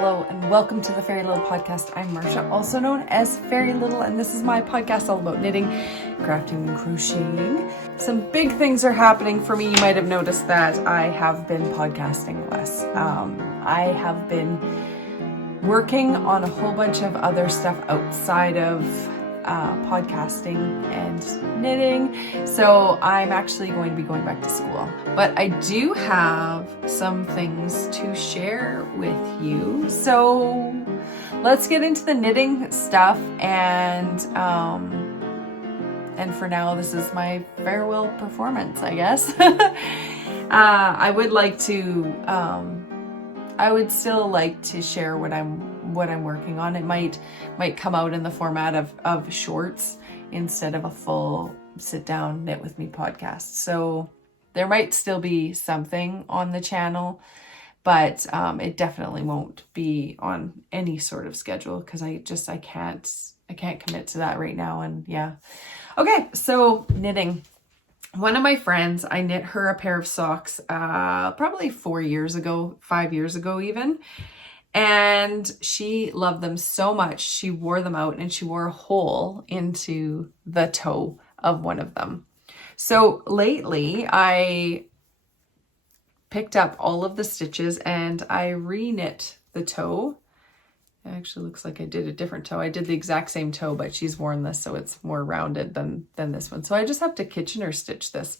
Hello and welcome to the Fairy Little Podcast. I'm Marsha, also known as Fairy Little, and this is my podcast all about knitting, crafting, and crocheting. Some big things are happening for me. You might have noticed that I have been podcasting less. I have been working on a whole bunch of other stuff outside of podcasting and knitting, so I'm actually going to be going back to school, but I do have some things to share with you. So let's get into the knitting stuff, and for now this is my farewell performance, I guess. I would still like to share what I'm working on. It might come out in the format of shorts instead of a full sit down knit with me podcast. So there might still be something on the channel, but it definitely won't be on any sort of schedule because I can't commit to that right now. And yeah. Okay, so knitting. One of my friends, I knit her a pair of socks probably 5 years ago even. And she loved them so much, she wore them out and she wore a hole into the toe of one of them. So lately I picked up all of the stitches and I re-knit the toe. It actually looks like I did a different toe. I did the exact same toe, but she's worn this, so it's more rounded than this one. So I just have to Kitchener stitch this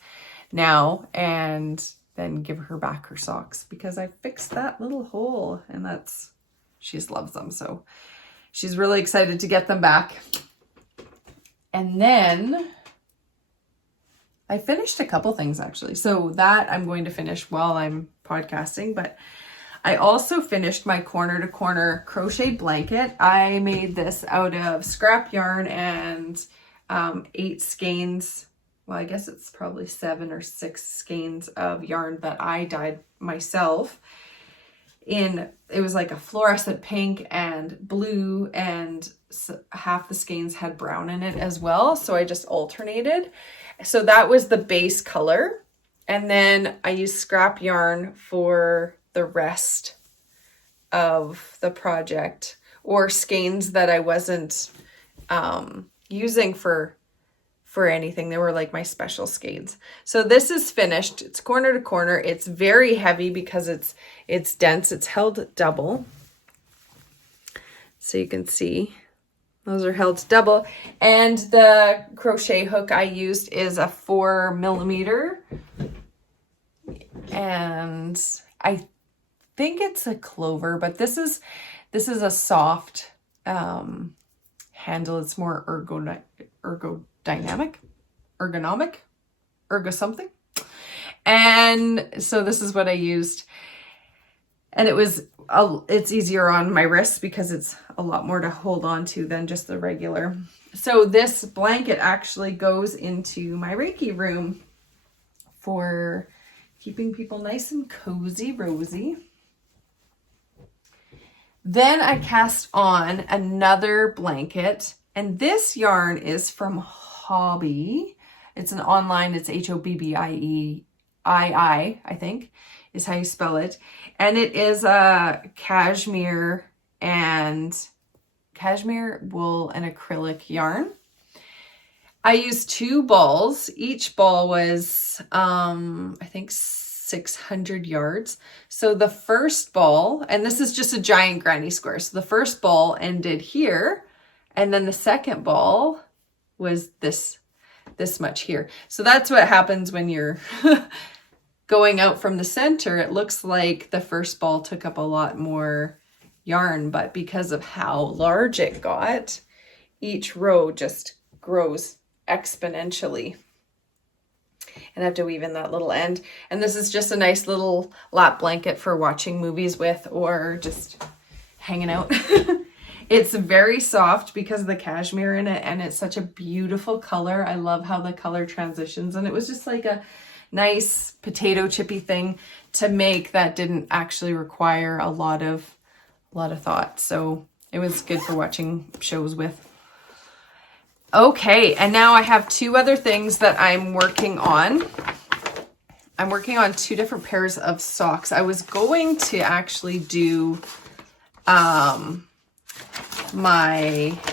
now and then give her back her socks because I fixed that little hole, and she just loves them. So she's really excited to get them back. And then I finished a couple things actually. So that I'm going to finish while I'm podcasting, but I also finished my corner to corner crochet blanket. I made this out of scrap yarn and 8 skeins. Well, I guess it's probably 7 or 6 skeins of yarn that I dyed myself it was like a fluorescent pink and blue, and half the skeins had brown in it as well. So I just alternated. So that was the base color. And then I used scrap yarn for the rest of the project, or skeins that I wasn't using for anything. They were like my special skeins. So this is finished. It's corner to corner. It's very heavy because it's dense. It's held double. So you can see those are held double. And the crochet hook I used is a 4mm. And I think it's a clover, but this is a soft handle. It's more ergonomic, ergo something. And so this is what I used, and it's easier on my wrists because it's a lot more to hold on to than just the regular. So this blanket actually goes into my Reiki room for keeping people nice and cozy, rosy. Then I cast on another blanket, and this yarn is from Hobby. It's an online, it's Hobbii, I think is how you spell it. And it is a cashmere wool and acrylic yarn. I used 2 balls. Each ball was, I think 600 yards. So the first ball, and this is just a giant granny square. So the first ball ended here, and then the second ball was this much here. So that's what happens when you're going out from the center. It looks like the first ball took up a lot more yarn, but because of how large it got, each row just grows exponentially. And I have to weave in that little end. And this is just a nice little lap blanket for watching movies with, or just hanging out. It's very soft because of the cashmere in it, and it's such a beautiful color. I love how the color transitions, and it was just like a nice potato chippy thing to make that didn't actually require a lot of thought. So it was good for watching shows with. Okay, and now I have 2 other things that I'm working on. I'm working on 2 different pairs of socks. I was going to actually do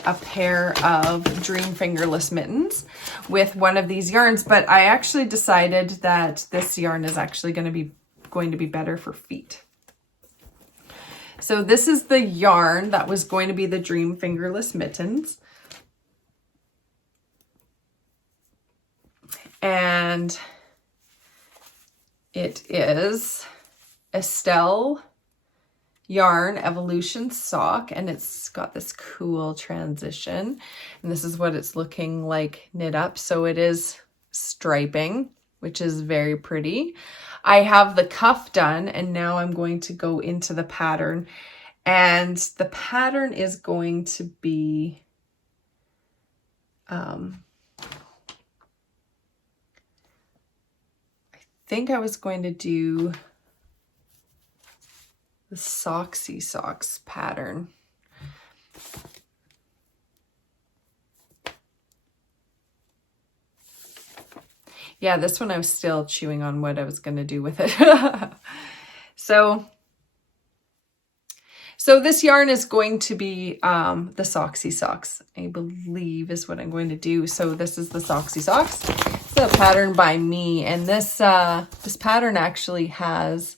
a pair of Dream Fingerless mittens with one of these yarns, but I actually decided that this yarn is actually going to be better for feet. So this is the yarn that was going to be the Dream Fingerless mittens. And it is Estelle Yarn Evolution sock, and it's got this cool transition, and this is what it's looking like knit up. So it is striping, which is very pretty. I have the cuff done, and now I'm going to go into the pattern, and the pattern is going to be I think I was going to do the Socksy Socks pattern. Yeah, this one I was still chewing on what I was going to do with it. So this yarn is going to be the Socksy Socks, I believe is what I'm going to do. So this is the Socksy Socks. It's a pattern by me, and this pattern actually has,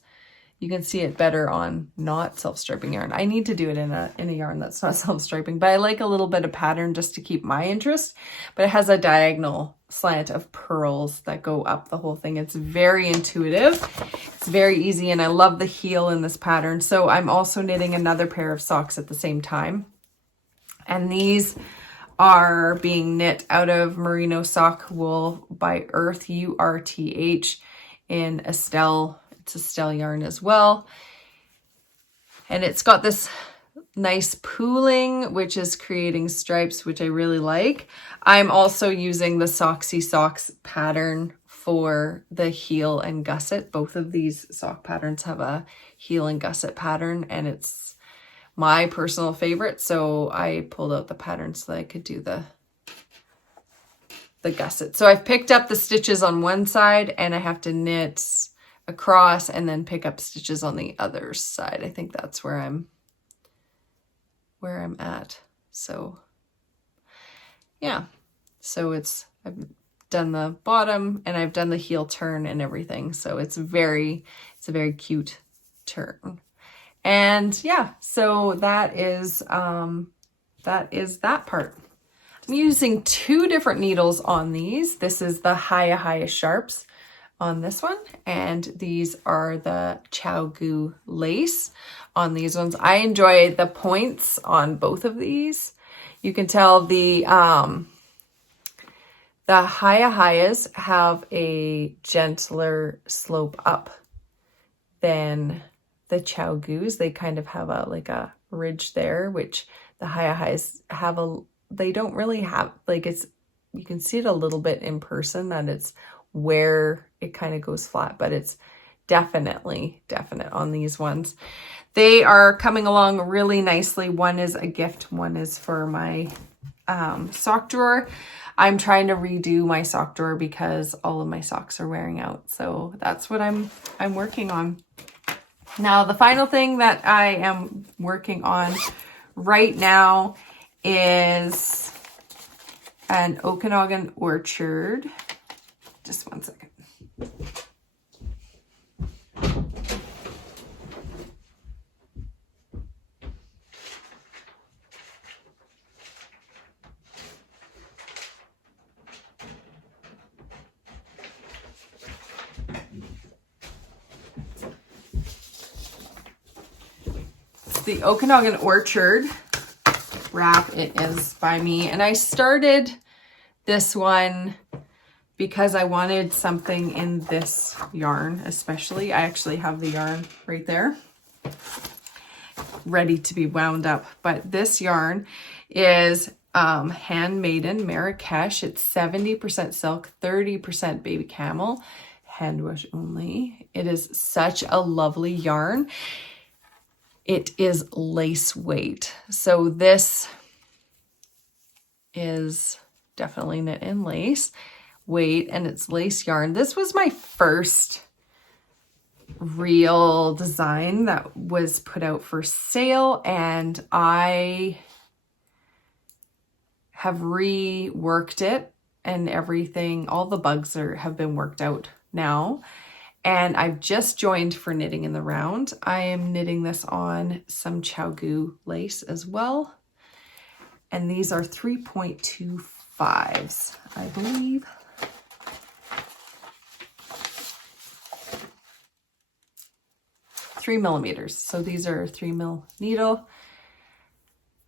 you can see it better on not self-striping yarn. I need to do it in a yarn that's not self-striping, but I like a little bit of pattern just to keep my interest. But it has a diagonal slant of pearls that go up the whole thing. It's very intuitive. It's very easy, and I love the heel in this pattern. So I'm also knitting another pair of socks at the same time. And these are being knit out of merino sock wool by Earth, URTH, in Estelle. It's Estelle yarn as well. And it's got this nice pooling, which is creating stripes, which I really like. I'm also using the Socksy Socks pattern for the heel and gusset. Both of these sock patterns have a heel and gusset pattern, and it's my personal favorite. So I pulled out the pattern so that I could do the gusset. So I've picked up the stitches on one side, and I have to knit across and then pick up stitches on the other side. I think that's where I'm at. So yeah, so I've done the bottom and I've done the heel turn and everything. So it's a very cute turn. And yeah, so that is that part. I'm using two different needles on these. This is the Hiya Sharps on this one, and these are the Chow Goo lace on these ones. I enjoy the points on both of these. You can tell the Hiyas have a gentler slope up than the Chow Goos. They kind of have a ridge there, which the Hiyas have they don't really have, you can see it a little bit in person that it's where it kind of goes flat, but it's definite on these ones. They are coming along really nicely. One is a gift, one is for my sock drawer. I'm trying to redo my sock drawer because all of my socks are wearing out. So that's what I'm working on. Now, the final thing that I am working on right now is an Okanagan Orchard. Just one second. It's the Okanagan Orchard wrap. It is by me, and I started this one because I wanted something in this yarn especially. I actually have the yarn right there ready to be wound up, but this yarn is Handmaiden Marrakesh. It's 70% silk, 30% baby camel, hand wash only. It is such a lovely yarn. It is lace weight. So this is definitely knit in lace weight, and it's lace yarn. This was my first reel design that was put out for sale, and I have reworked it and everything. All the bugs have been worked out now. And I've just joined for knitting in the round. I am knitting this on some Chow lace as well. And these are 3.25s, I believe. Three millimeters. So these are 3mm needle.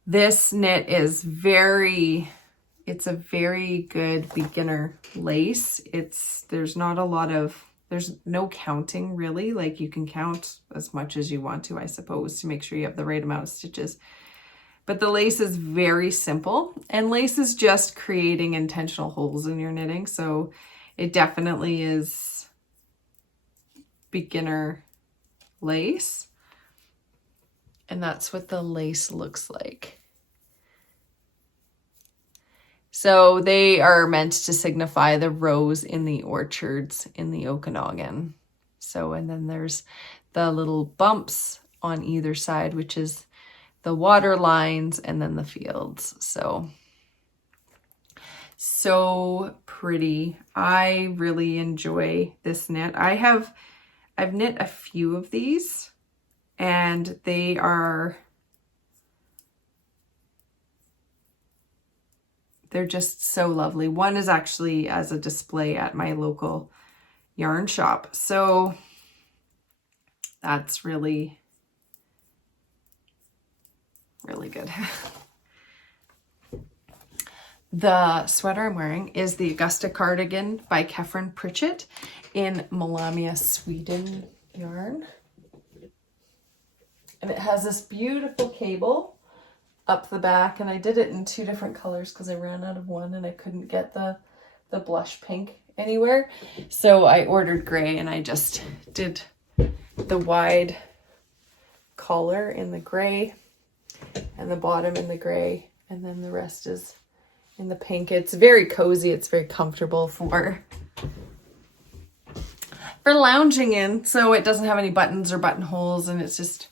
This knit is it's a very good beginner lace. There's no counting really. Like, you can count as much as you want to, I suppose, to make sure you have the right amount of stitches. But the lace is very simple, and lace is just creating intentional holes in your knitting. So it definitely is beginner lace. And that's what the lace looks like. So they are meant to signify the rose in the orchards in the Okanagan. So, and then there's the little bumps on either side, which is the water lines, and then the fields. So pretty. I really enjoy this knit. I've knit a few of these, and they're just so lovely. One is actually as a display at my local yarn shop. So that's really, really good. The sweater I'm wearing is the Augusta Cardigan by Kefren Pritchett in Malamia Sweden yarn. And it has this beautiful cable up the back, and I did it in 2 different colors because I ran out of one and I couldn't get the blush pink anywhere. So I ordered gray, and I just did the wide collar in the gray and the bottom in the gray, and then the rest is in the pink. It's very cozy. It's very comfortable for lounging in. So it doesn't have any buttons or buttonholes, and it's just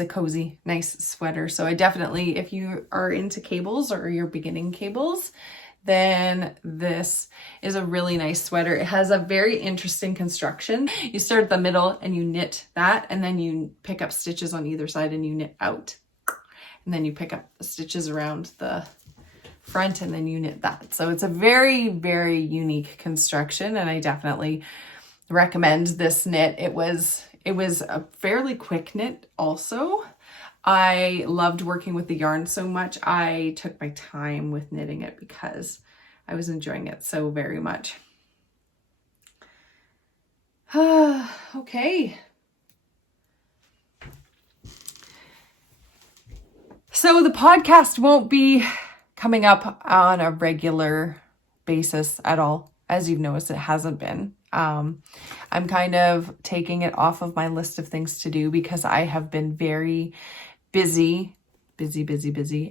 a cozy, nice sweater. So I definitely, if you are into cables or you're beginning cables, then this is a really nice sweater. It has a very interesting construction. You start at the middle and you knit that, and then you pick up stitches on either side and you knit out. And then you pick up the stitches around the front and then you knit that. So it's a very, very unique construction, and I definitely recommend this knit. It was a fairly quick knit also. I loved working with the yarn so much. I took my time with knitting it because I was enjoying it so very much. Okay. So the podcast won't be coming up on a regular basis at all. As you've noticed, it hasn't been. I'm kind of taking it off of my list of things to do because I have been very busy,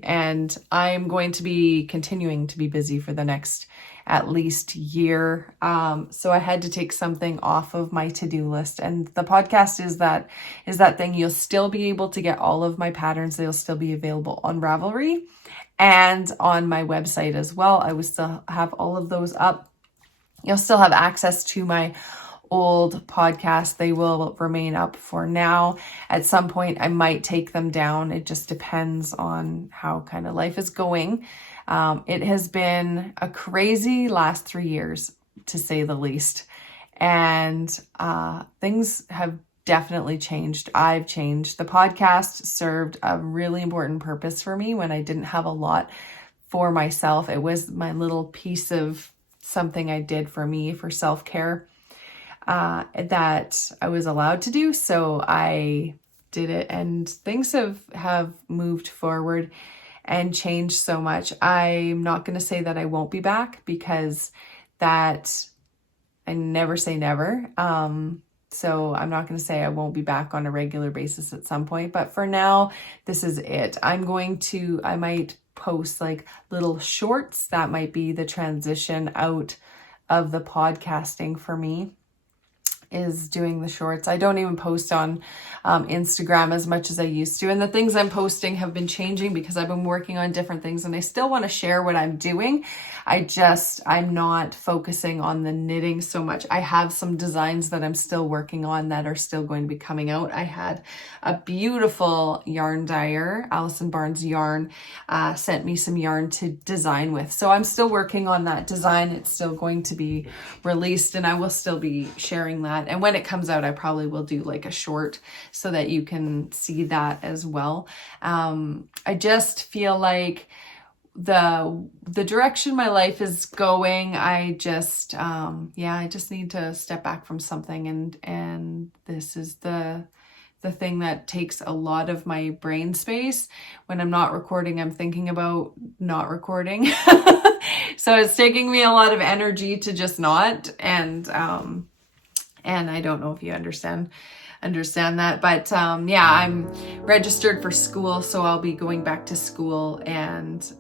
and I'm going to be continuing to be busy for the next at least year. So I had to take something off of my to-do list, and the podcast is that thing. You'll still be able to get all of my patterns. They'll still be available on Ravelry and on my website as well. I will still have all of those up. You'll still have access to my old podcasts. They will remain up for now. At some point, I might take them down. It just depends on how kind of life is going. It has been a crazy last 3 years, to say the least. And things have definitely changed. I've changed. The podcast served a really important purpose for me when I didn't have a lot for myself. It was my little piece of something I did for me, for self-care, that I was allowed to do. So I did it, and things have moved forward and changed so much. I'm not going to say that I won't be back, because that I never say never. So I'm not going to say I won't be back on a regular basis at some point, but for now, this is it. I might post like little shorts. That might be the transition out of the podcasting for me. doing the shorts. I don't even post on Instagram as much as I used to. And the things I'm posting have been changing because I've been working on different things and I still want to share what I'm doing. I'm not focusing on the knitting so much. I have some designs that I'm still working on that are still going to be coming out. I had a beautiful yarn dyer, Allison Barnes Yarn, sent me some yarn to design with. So I'm still working on that design. It's still going to be released and I will still be sharing that. And when it comes out, I probably will do like a short so that you can see that as well. I just feel like the direction my life is going, I just need to step back from something, and this is the thing that takes a lot of my brain space. When I'm not recording, I'm thinking about not recording. So it's taking me a lot of energy to just not, and I don't know if you understand that, but I'm registered for school, so I'll be going back to school and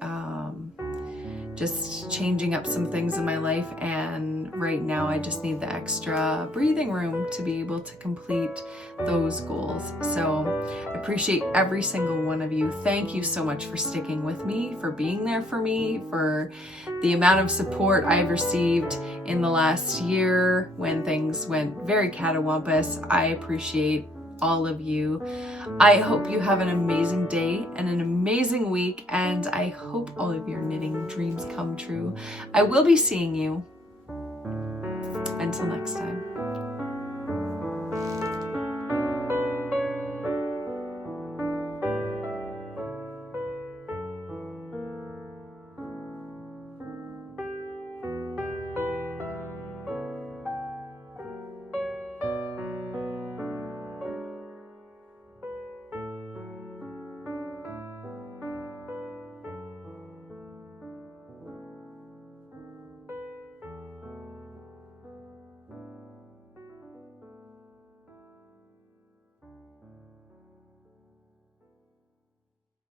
just changing up some things in my life. And right now I just need the extra breathing room to be able to complete those goals. So I appreciate every single one of you. Thank you so much for sticking with me, for being there for me, for the amount of support I've received in the last year when things went very catawampus. I appreciate all of you. I hope you have an amazing day and an amazing week, and I hope all of your knitting dreams come true. I will be seeing you. Until next time.